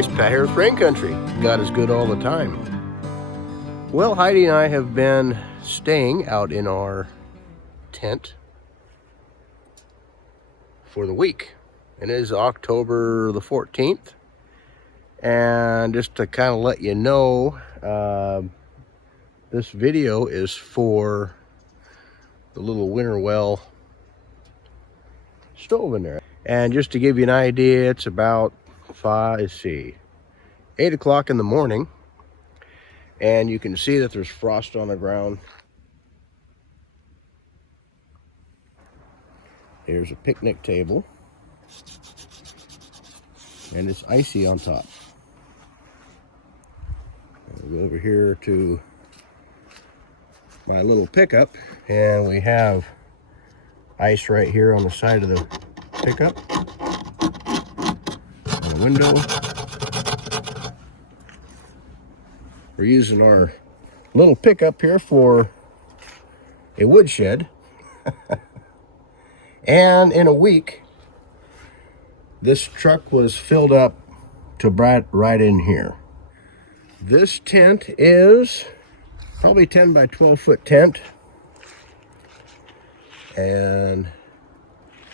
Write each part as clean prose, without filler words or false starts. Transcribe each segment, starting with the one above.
nice Pat here with Rain Country. God is good all the time. Well, Heidi and I have been staying out in our tent for the week. It is October the 14th. And just to kind of let you know, this video is for the little Winnerwell stove in there. And just to give you an idea, it's about 8 o'clock in the morning. And you can see that there's frost on the ground. Here's a picnic table. And it's icy on top. I'll go over here to my little pickup, and we have ice right here on the side of the pickup, on the window. We're using our little pickup here for a woodshed. And in a week, this truck was filled up to right in here. This tent is probably 10 by 12 foot tent. And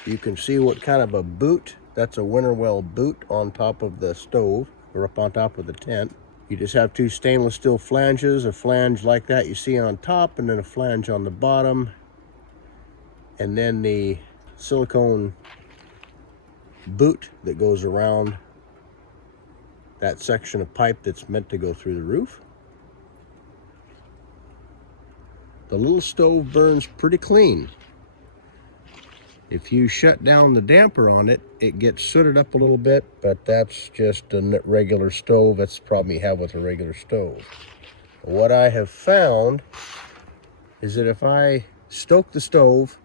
you can see what kind of a boot. That's a Winnerwell boot on top of the stove, or up on top of the tent. You just have two stainless steel flanges, a flange like that you see on top, and then a flange on the bottom. And then the silicone boot that goes around that section of pipe that's meant to go through the roof. The little stove burns pretty clean. If you shut down the damper on it, it gets sooted up a little bit, but that's just a regular stove. That's the problem you have with a regular stove. What I have found is that if I stoke the stove,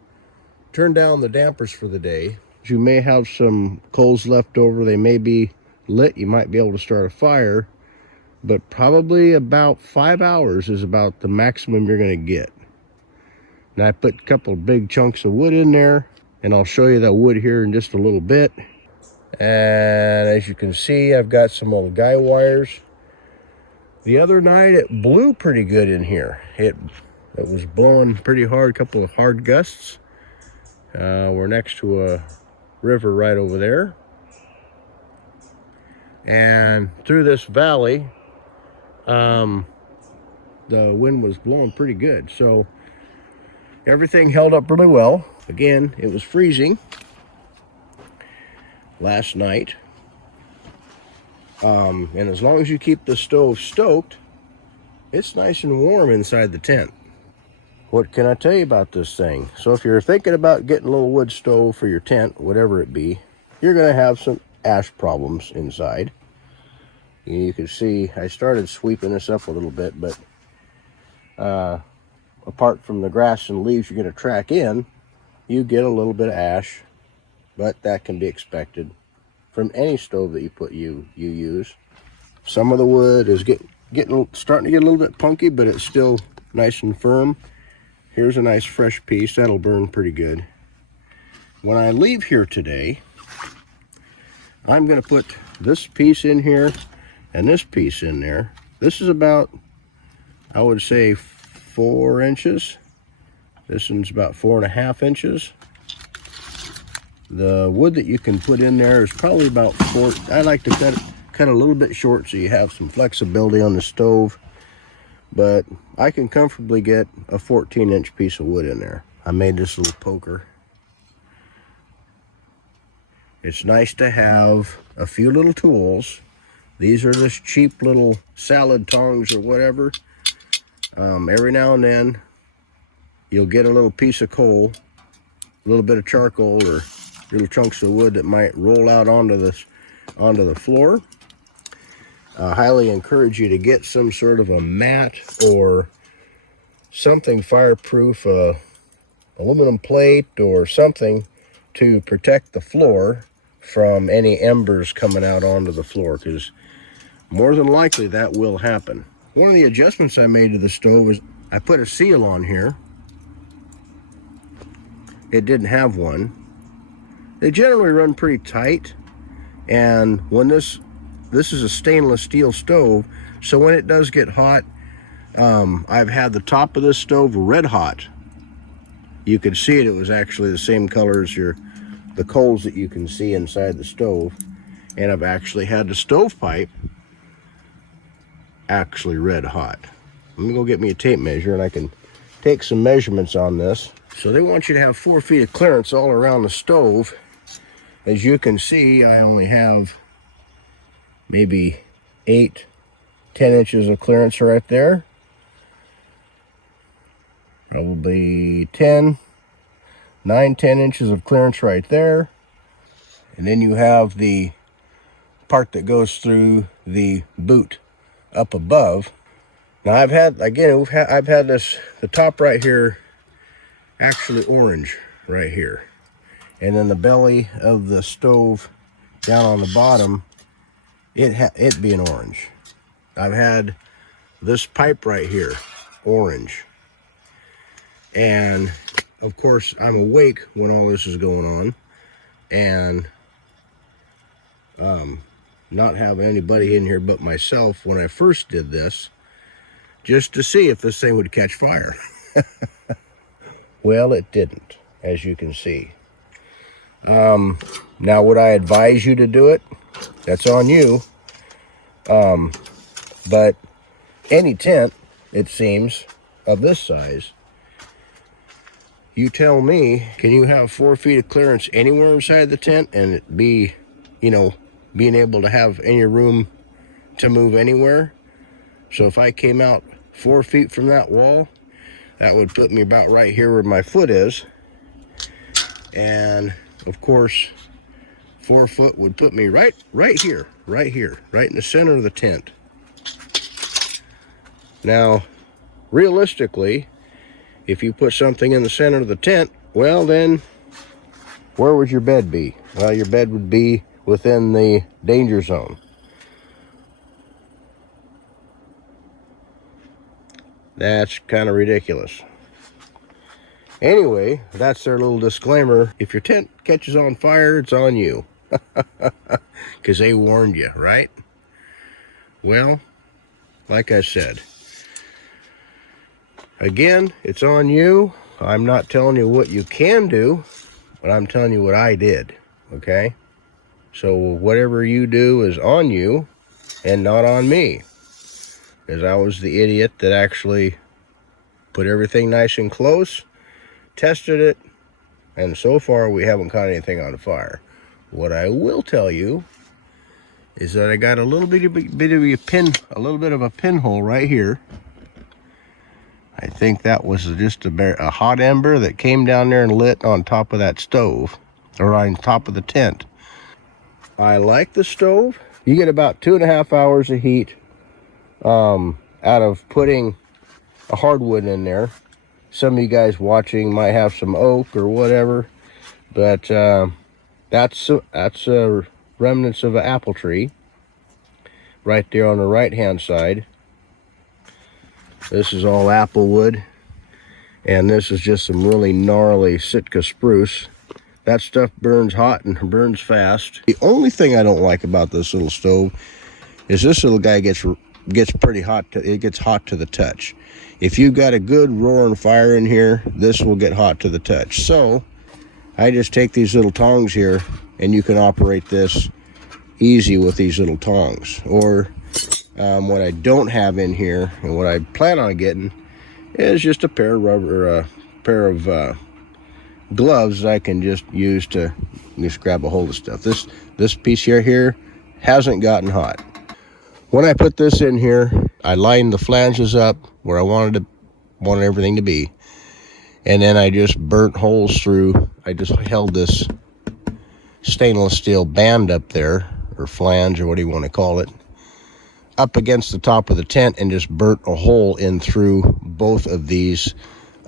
turn down the dampers for the day, you may have some coals left over. They may be lit. You might be able to start a fire, but probably about 5 hours is about the maximum you're going to get. And I put a couple of big chunks of wood in there, and I'll show you that wood here in just a little bit. And as you can see, I've got some old guy wires. The other night it blew pretty good in here. It was blowing pretty hard, a couple of hard gusts. We're next to a river right over there. And through this valley, the wind was blowing pretty good. So everything held up really well. Again, it was freezing last night. And as long as you keep the stove stoked, it's nice and warm inside the tent. What can I tell you about this thing? So if you're thinking about getting a little wood stove for your tent, whatever it be, you're going to have some ash problems inside. You can see I started sweeping this up a little bit, but apart from the grass and leaves you're going to track in, you get a little bit of ash, but that can be expected from any stove that you use. Some of the wood is starting to get a little bit punky, but it's still nice and firm. Here's a nice fresh piece that'll burn pretty good. When I leave here today, I'm going to put this piece in here and this piece in there. This is about, I would say, 4 inches. This one's about 4.5 inches. The wood that you can put in there is probably about 4. I like to cut a little bit short so you have some flexibility on the stove. But I can comfortably get a 14-inch piece of wood in there. I made this little poker. It's nice to have a few little tools. These are just cheap little salad tongs or whatever. Every now and then, you'll get a little piece of coal, a little bit of charcoal, or little chunks of wood that might roll out onto the floor. I highly encourage you to get some sort of a mat or something fireproof, aluminum plate or something to protect the floor from any embers coming out onto the floor, because more than likely that will happen. One of the adjustments I made to the stove is I put a seal on here. It didn't have one. They generally run pretty tight, and when this this is a stainless steel stove, so when it does get hot, I've had the top of this stove red hot. You could see it was actually the same color as the coals that you can see inside the stove. And I've actually had the stovepipe actually red hot. Let me go get me a tape measure and I can take some measurements on this. So they want you to have 4 feet of clearance all around the stove. As you can see, I only have maybe 8-10 inches of clearance right there. Probably 9-10 inches of clearance right there. And then you have the part that goes through the boot up above. Now I've had this, the top right here, actually orange right here. And then the belly of the stove down on the bottom, it being orange. I've had this pipe right here, orange. And of course I'm awake when all this is going on, and not having anybody in here but myself when I first did this, just to see if this thing would catch fire. Well, it didn't, as you can see. Now would I advise you to do it? That's on you. But any tent, it seems, of this size, you tell me, can you have 4 feet of clearance anywhere inside the tent and it be, being able to have any room to move anywhere? So if I came out 4 feet from that wall, that would put me about right here where my foot is. And of course, 4 foot would put me right here, right in the center of the tent. Now, realistically, if you put something in the center of the tent, well then, where would your bed be? Well, your bed would be within the danger zone. That's kind of ridiculous. Anyway, that's their little disclaimer. If your tent catches on fire, it's on you. Because they warned you, right? Well, like I said, again, it's on you. I'm not telling you what you can do, but I'm telling you what I did, okay? So whatever you do is on you and not on me. Because I was the idiot that actually put everything nice and close, tested it, and so far we haven't caught anything on fire. What I will tell you is that I got a little bit of a pinhole right here. I think that was just a hot ember that came down there and lit on top of that stove, or on top of the tent. I like the stove. You get about 2.5 hours of heat out of putting a hardwood in there. Some of you guys watching might have some oak or whatever, but that's remnants of an apple tree right there on the right hand side. This is all apple wood, and this is just some really gnarly Sitka spruce. That stuff burns hot and burns fast. The only thing I don't like about this little stove is this little guy gets pretty hot. It gets hot to the touch. If you've got a good roaring fire in here, this will get hot to the touch. So I just take these little tongs here, and you can operate this easy with these little tongs. Or what I don't have in here, and what I plan on getting, is just a pair of gloves that I can just use to just grab a hold of stuff. This piece here hasn't gotten hot. When I put this in here, I lined the flanges up where I wanted everything to be, and then I just burnt holes through. I just held this stainless steel band up there, or flange, or what do you want to call it, up against the top of the tent, and just burnt a hole in through both of these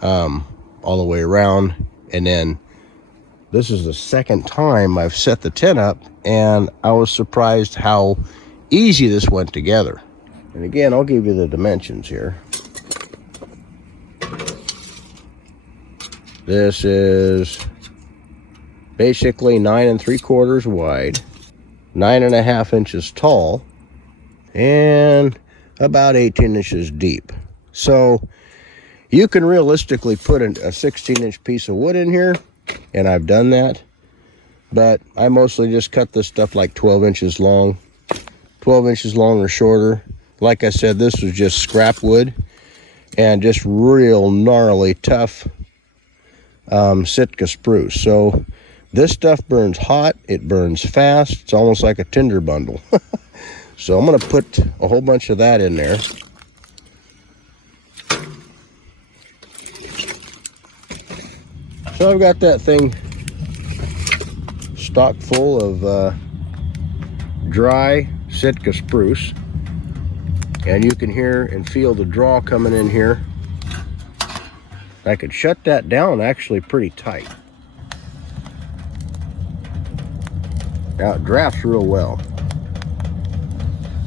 all the way around. And then this is the second time I've set the tent up, and I was surprised how easy this went together. And again, I'll give you the dimensions here. This is basically 9 3/4 wide, 9.5 inches tall, and about 18 inches deep. So you can realistically put a 16-inch piece of wood in here, and I've done that, but I mostly just cut this stuff like 12 inches long, 12 inches long or shorter. Like I said, this was just scrap wood and just real gnarly, tough Sitka spruce. So this stuff burns hot, it burns fast, it's almost like a tinder bundle. So I'm going to put a whole bunch of that in there. So I've got that thing stock full of dry Sitka spruce, and you can hear and feel the draw coming in here. I could shut that down actually pretty tight. Now it drafts real well.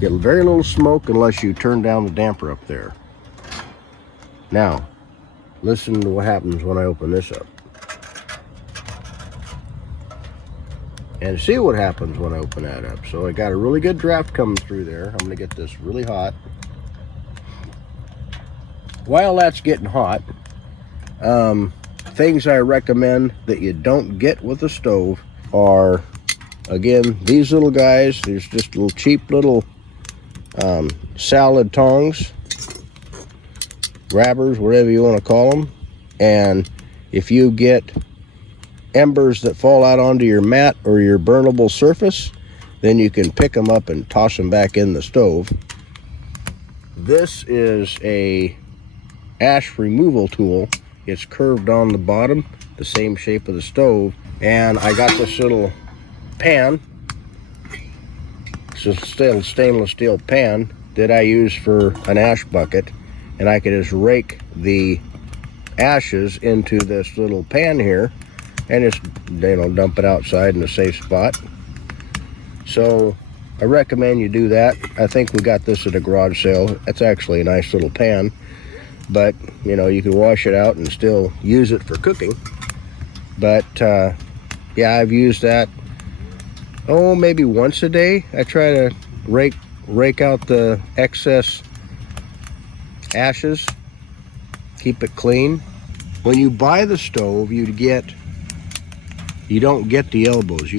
Get very little smoke unless you turn down the damper up there. Now, listen to what happens when I open this up. And see what happens when I open that up. So I got a really good draft coming through there. I'm gonna get this really hot. While that's getting hot, things I recommend that you don't get with a stove are, again, these little guys. There's just little cheap little salad tongs, grabbers, whatever you want to call them. And if you get embers that fall out onto your mat or your burnable surface, then you can pick them up and toss them back in the stove. This is a ash removal tool. It's curved on the bottom, the same shape of the stove. And I got this little pan. It's a stainless steel pan that I use for an ash bucket, and I can just rake the ashes into this little pan here and just, dump it outside in a safe spot. So I recommend you do that. I think we got this at a garage sale. It's actually a nice little pan, but you can wash it out and still use it for cooking. But yeah, I've used that maybe once a day. I try to rake out the excess ashes, keep it clean. When you buy the stove, you don't get the elbows.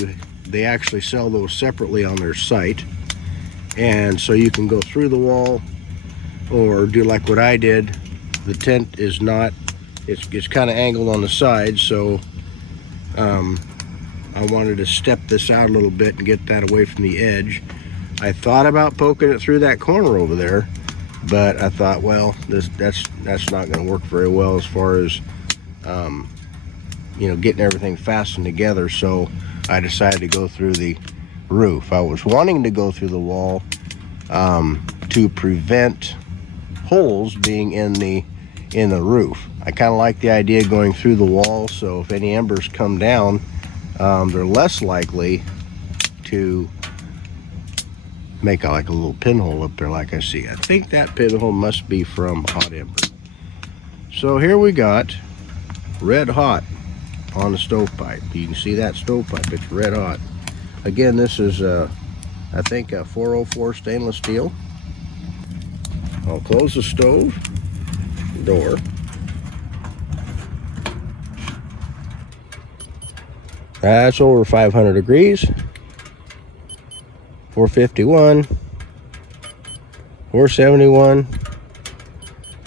They actually sell those separately on their site, and so you can go through the wall or do like what I did. The tent is not, it's kind of angled on the side, so I wanted to step this out a little bit and get that away from the edge. I thought about poking it through that corner over there, but I thought, well, that's not going to work very well as far as getting everything fastened together. So I decided to go through the roof. I was wanting to go through the wall to prevent holes being in the roof. I kind of like the idea of going through the wall, so if any embers come down, they're less likely to make like a little pinhole up there like I see. I think that pinhole must be from hot ember. So here we got red hot on the stovepipe. You can see that stovepipe, it's red hot. Again, this is I think a 404 stainless steel. I'll close the stove door. That's over 500 degrees. 451, 471.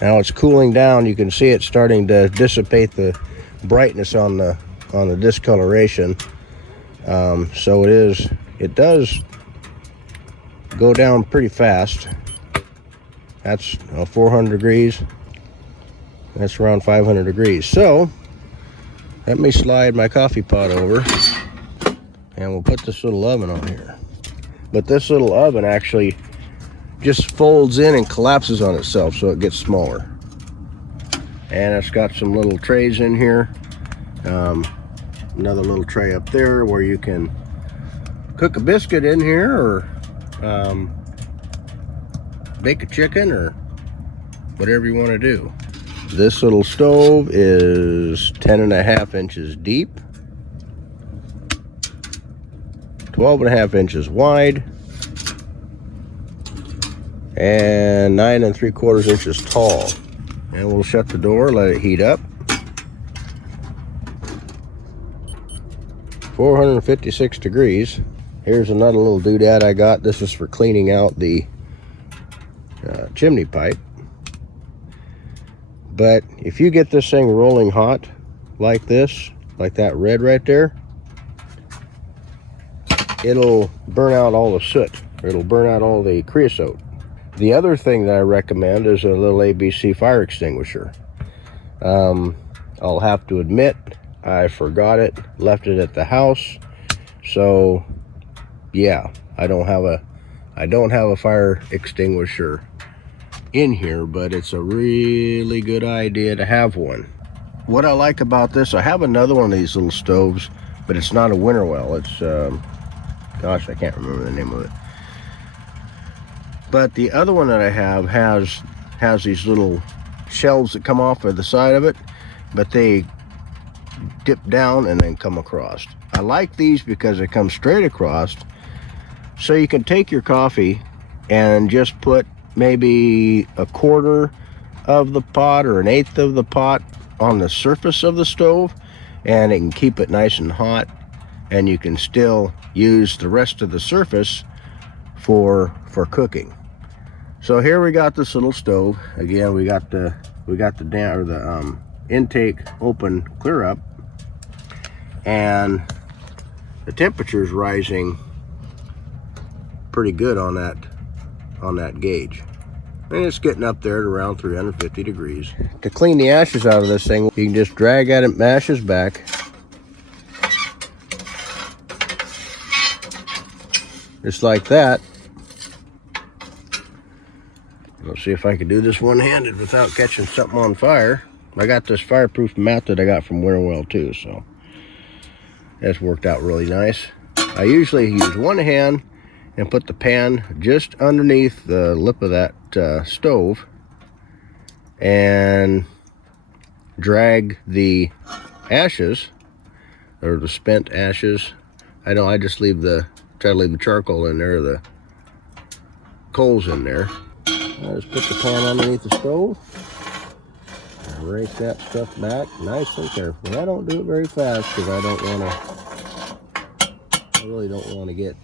Now it's cooling down. You can see it starting to dissipate the brightness on the discoloration. So it does go down pretty fast. That's 400 degrees. That's around 500 degrees. So let me slide my coffee pot over and we'll put this little oven on here. But this little oven actually just folds in and collapses on itself, so it gets smaller. And it's got some little trays in here. Another little tray up there where you can cook a biscuit in here, or bake a chicken, or whatever you want to do. This little stove is 10.5 inches deep, 12.5 inches wide, and 9 3/4 inches tall. And we'll shut the door, let it heat up. 456 degrees. Here's another little doodad I got. This is for cleaning out the chimney pipe. But if you get this thing rolling hot like this, like that red right there, it'll burn out all the soot. It'll burn out all the creosote. The other thing that I recommend is a little ABC fire extinguisher. I'll have to admit, I forgot it, left it at the house. So yeah, I don't have a fire extinguisher in here, but it's a really good idea to have one. What I like about this, I have another one of these little stoves, but it's not a Winnerwell. It's gosh, I can't remember the name of it. But the other one that I have has these little shelves that come off of the side of it, but they dip down and then come across. I like these because they come straight across, so you can take your coffee and just put maybe 1/4 of the pot or 1/8 of the pot on the surface of the stove, and it can keep it nice and hot, and you can still use the rest of the surface for cooking. So here we got this little stove. Again, we got the intake open clear up, and the temperature is rising pretty good on that gauge, and it's getting up there at around 350 degrees. To clean the ashes out of this thing, you can just drag at it, ashes back, just like that. Let's see if I can do this one-handed without catching something on fire. I got this fireproof mat that I got from Winnerwell too, so that's worked out really nice. I usually use one hand and put the pan just underneath the lip of that stove and drag the ashes, or the spent ashes. I just try to leave the charcoal in there, the coals in there. I just put the pan underneath the stove and rake that stuff back nice and carefully. I don't do it very fast because I really don't want to get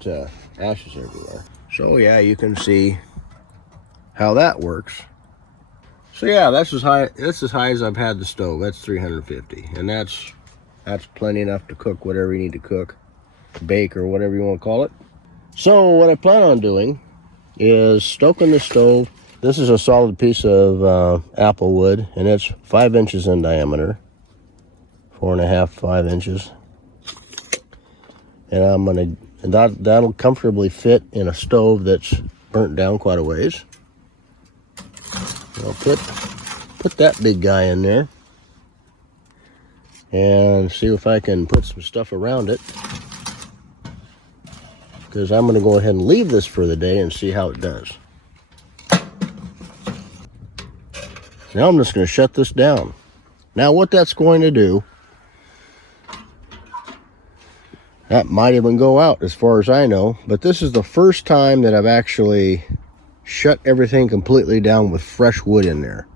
ashes everywhere. So yeah, you can see how that works. So yeah, that's as high as I've had the stove. That's 350, and that's plenty enough to cook whatever you need to cook, bake, or whatever you want to call it. So what I plan on doing is stoking the stove. This is a solid piece of apple wood, and it's 5 inches in diameter, 4.5, 5 inches. And that'll comfortably fit in a stove that's burnt down quite a ways. I'll put that big guy in there and see if I can put some stuff around it, because I'm going to go ahead and leave this for the day and see how it does. Now I'm just going to shut this down. Now what that's going to do, that might even go out as far as I know, but this is the first time that I've actually shut everything completely down with fresh wood in there.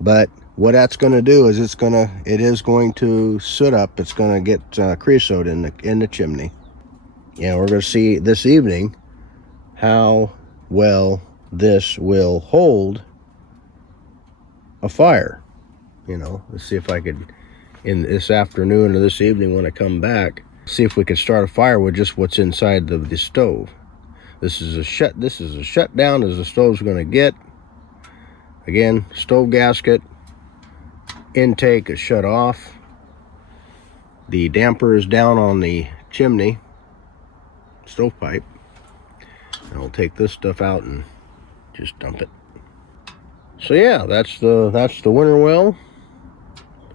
But what that's going to do is it is going to soot up. It's going to get creosote in the chimney. And we're going to see this evening how well this will hold a fire. Let's see if I could, in this afternoon or this evening when I come back, see if we can start a fire with just what's inside the stove. This is as shut down as the stove's going to get. Again, stove gasket, intake is shut off. The damper is down on the chimney stovepipe. And I'll take this stuff out and just dump it. So yeah, that's the Winnerwell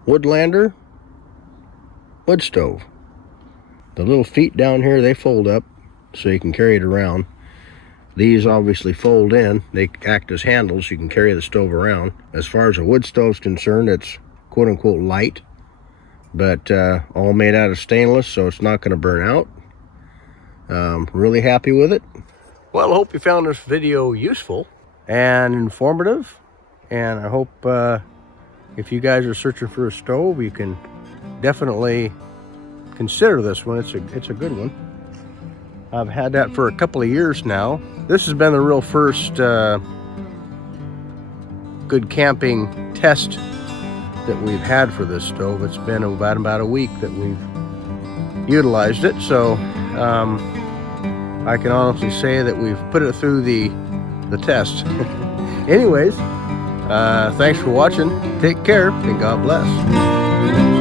Woodlander wood stove. The little feet down here, they fold up so you can carry it around. These obviously fold in. They act as handles. You can carry the stove around. As far as a wood stove's concerned, it's quote-unquote light, but all made out of stainless, so it's not going to burn out. Really happy with it. Well, I hope you found this video useful, and informative. And I hope if you guys are searching for a stove, you can definitely consider this one. It's a good one. I've had that for a couple of years now. This has been the real first good camping test that we've had for this stove. It's been about a week that we've utilized it, so I can honestly say that we've put it through the test. Anyways, thanks for watching. Take care and God bless.